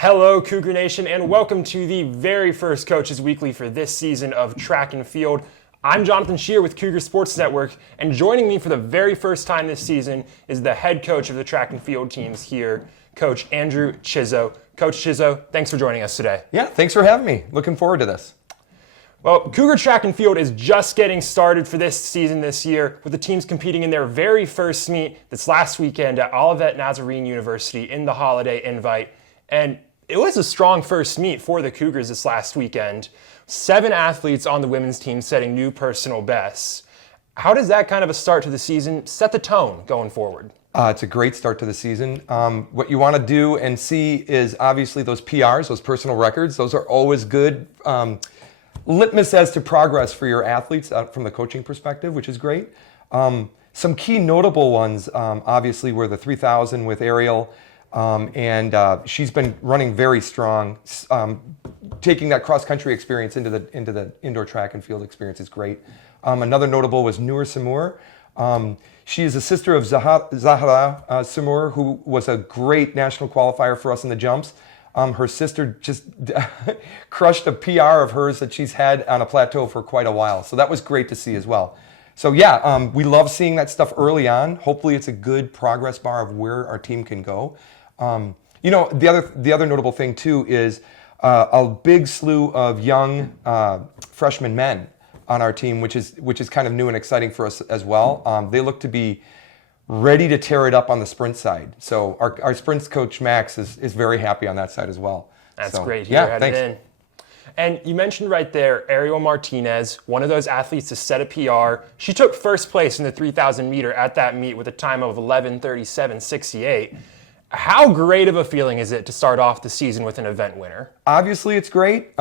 Hello, Cougar Nation, and welcome to the very first Coaches Weekly for this season of Track and Field. I'm Jonathan Shear with Cougar Sports Network, and joining me for the very first time this season is the head coach of the track and field teams here, Coach Andrew Chizzo. Coach Chizzo, thanks for joining us today. Yeah, thanks for having me. Looking forward to this. Well, Cougar Track and Field is just getting started for this season this year, with the teams competing in their very first meet this last weekend at Olivet Nazarene University in the Holiday Invite. And it was a strong first meet for the Cougars this last weekend. 7 athletes on the women's team setting new personal bests. How does that kind of a start to the season set the tone going forward? It's a great start to the season. What you want to do and see is obviously those PRs, those personal records. Those are always good litmus as to progress for your athletes from the coaching perspective, which is great. Some key notable ones, obviously, were the 3,000 with Ariel. She's been running very strong. Taking that cross-country experience into the indoor track and field experience is great. Another notable was Noor Samur. She is a sister of Zahra Samur, who was a great national qualifier for us in the jumps. Her sister just crushed a PR of hers that she's had on a plateau for quite a while. So that was great to see as well. So yeah, we love seeing that stuff early on. Hopefully it's a good progress bar of where our team can go. The other notable thing too is a big slew of young freshman men on our team, which is kind of new and exciting for us as well. They look to be ready to tear it up on the sprint side. So our sprints coach Max is very happy on that side as well. That's great. You're headed in. And you mentioned right there Ariel Martinez, one of those athletes to set a PR. She took first place in the 3,000 meter at that meet with a time of 11:37.68. How great of a feeling is it to start off the season with an event winner? Obviously, it's great.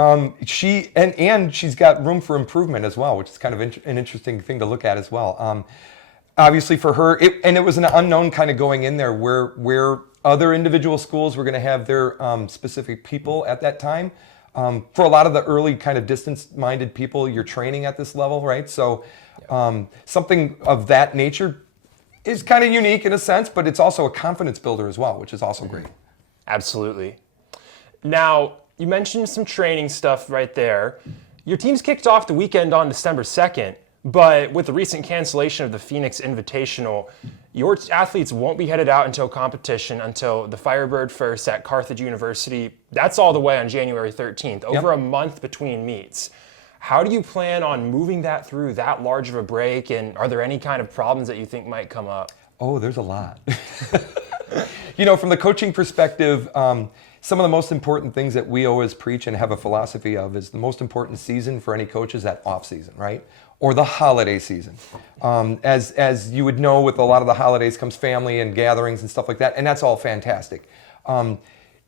She's got room for improvement as well, which is kind of an interesting thing to look at as well. Obviously, for her, it was an unknown kind of going in there where other individual schools were going to have their specific people at that time. For a lot of the early kind of distance-minded people, you're training at this level, right? So something of that nature is kind of unique in a sense, but it's also a confidence builder as well, which is also great. Absolutely. Now, you mentioned some training stuff right there. Your team's kicked off the weekend on December 2nd, but with the recent cancellation of the Phoenix Invitational, your athletes won't be headed out until competition until the Firebird First at Carthage University. That's all the way on January 13th, over a month between meets. How do you plan on moving that through that large of a break, and are there any kind of problems that you think might come up? Oh, there's a lot. From the coaching perspective, some of the most important things that we always preach and have a philosophy of is the most important season for any coach is that off season, right? Or the holiday season. As you would know, with a lot of the holidays comes family and gatherings and stuff like that, and that's all fantastic.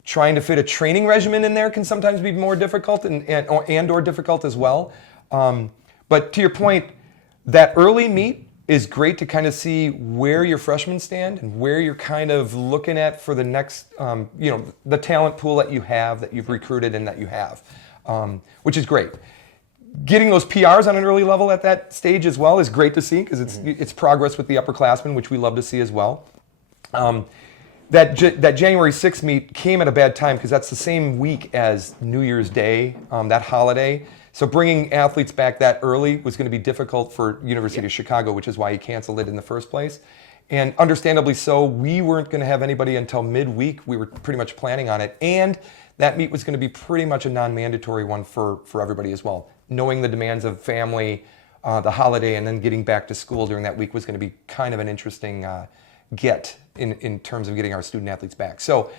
Trying to fit a training regimen in there can sometimes be more difficult and/or difficult as well. But to your point, that early meet is great to kind of see where your freshmen stand and where you're kind of looking at for the next, the talent pool that you've recruited and that you have, which is great. Getting those PRs on an early level at that stage as well is great to see because it's progress with the upperclassmen, which we love to see as well. That January 6th meet came at a bad time because that's the same week as New Year's Day, that holiday. So bringing athletes back that early was going to be difficult for University of Chicago, which is why he canceled it in the first place. And understandably so, we weren't going to have anybody until midweek. We were pretty much planning on it. And that meet was going to be pretty much a non-mandatory one for everybody as well. Knowing the demands of family, the holiday, and then getting back to school during that week was going to be kind of an interesting get in terms of getting our student athletes back. So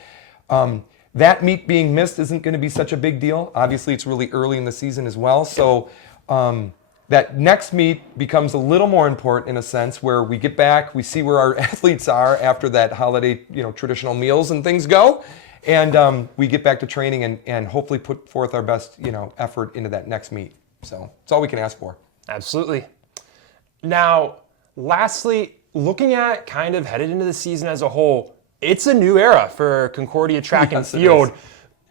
that meet being missed isn't going to be such a big deal. Obviously, it's really early in the season as well. So that next meet becomes a little more important in a sense where we get back, we see where our athletes are after that holiday, traditional meals and things go. And we get back to training and hopefully put forth our best, effort into that next meet. So it's all we can ask for. Absolutely. Now, lastly, looking at kind of headed into the season as a whole, it's a new era for Concordia Track and Field.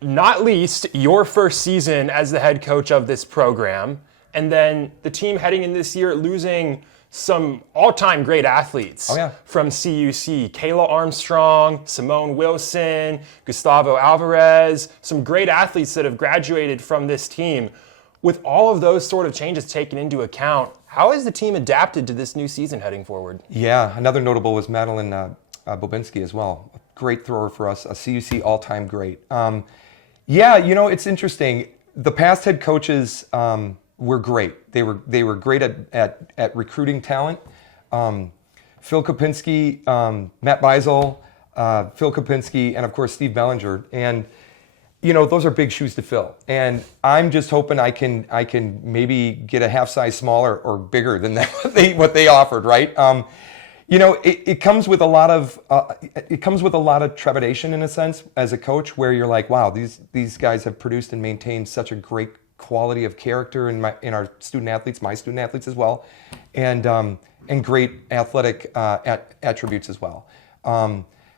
Not least your first season as the head coach of this program. And then the team heading in this year losing some all-time great athletes Oh, yeah. from CUC. Kayla Armstrong, Simone Wilson, Gustavo Alvarez, some great athletes that have graduated from this team. With all of those sort of changes taken into account, how has the team adapted to this new season heading forward? Yeah, another notable was Madeline Bobinski as well. A great thrower for us, a CUC all-time great. Yeah, it's interesting. The past head coaches were great. They were great at recruiting talent. Phil Kopinski, Matt Beisel, Phil Kopinski, and of course Steve Bellinger. And those are big shoes to fill. And I'm just hoping I can maybe get a half size smaller or bigger than that, what they offered, right? It comes with a lot of trepidation in a sense as a coach, where you're like, wow, these guys have produced and maintained such a great quality of character in our student athletes, my student athletes as well, and great athletic attributes as well.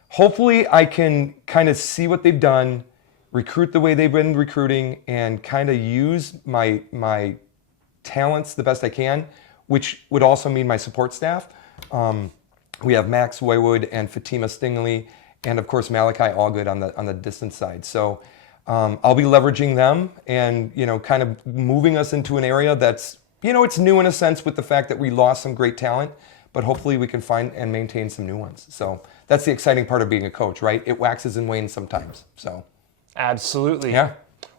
Hopefully, I can kind of see what they've done, recruit the way they've been recruiting, and kind of use my talents the best I can, which would also mean my support staff. We have Max Waywood and Fatima Stingley, and of course Malachi Allgood on the distance side. So I'll be leveraging them and kind of moving us into an area that's it's new in a sense with the fact that we lost some great talent, but hopefully we can find and maintain some new ones. So that's the exciting part of being a coach, right? It waxes and wanes sometimes. So. Absolutely. Yeah.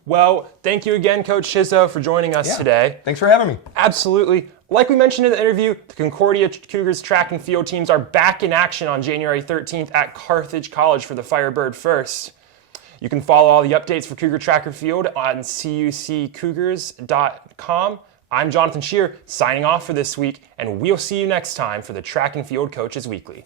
Well, thank you again, Coach Chizzo, for joining us today. Thanks for having me. Absolutely. Like we mentioned in the interview, the Concordia Cougars track and field teams are back in action on January 13th at Carthage College for the Firebird First. You can follow all the updates for Cougar Track and Field on cuccougars.com. I'm Jonathan Shear, signing off for this week, and we'll see you next time for the Track and Field Coaches Weekly.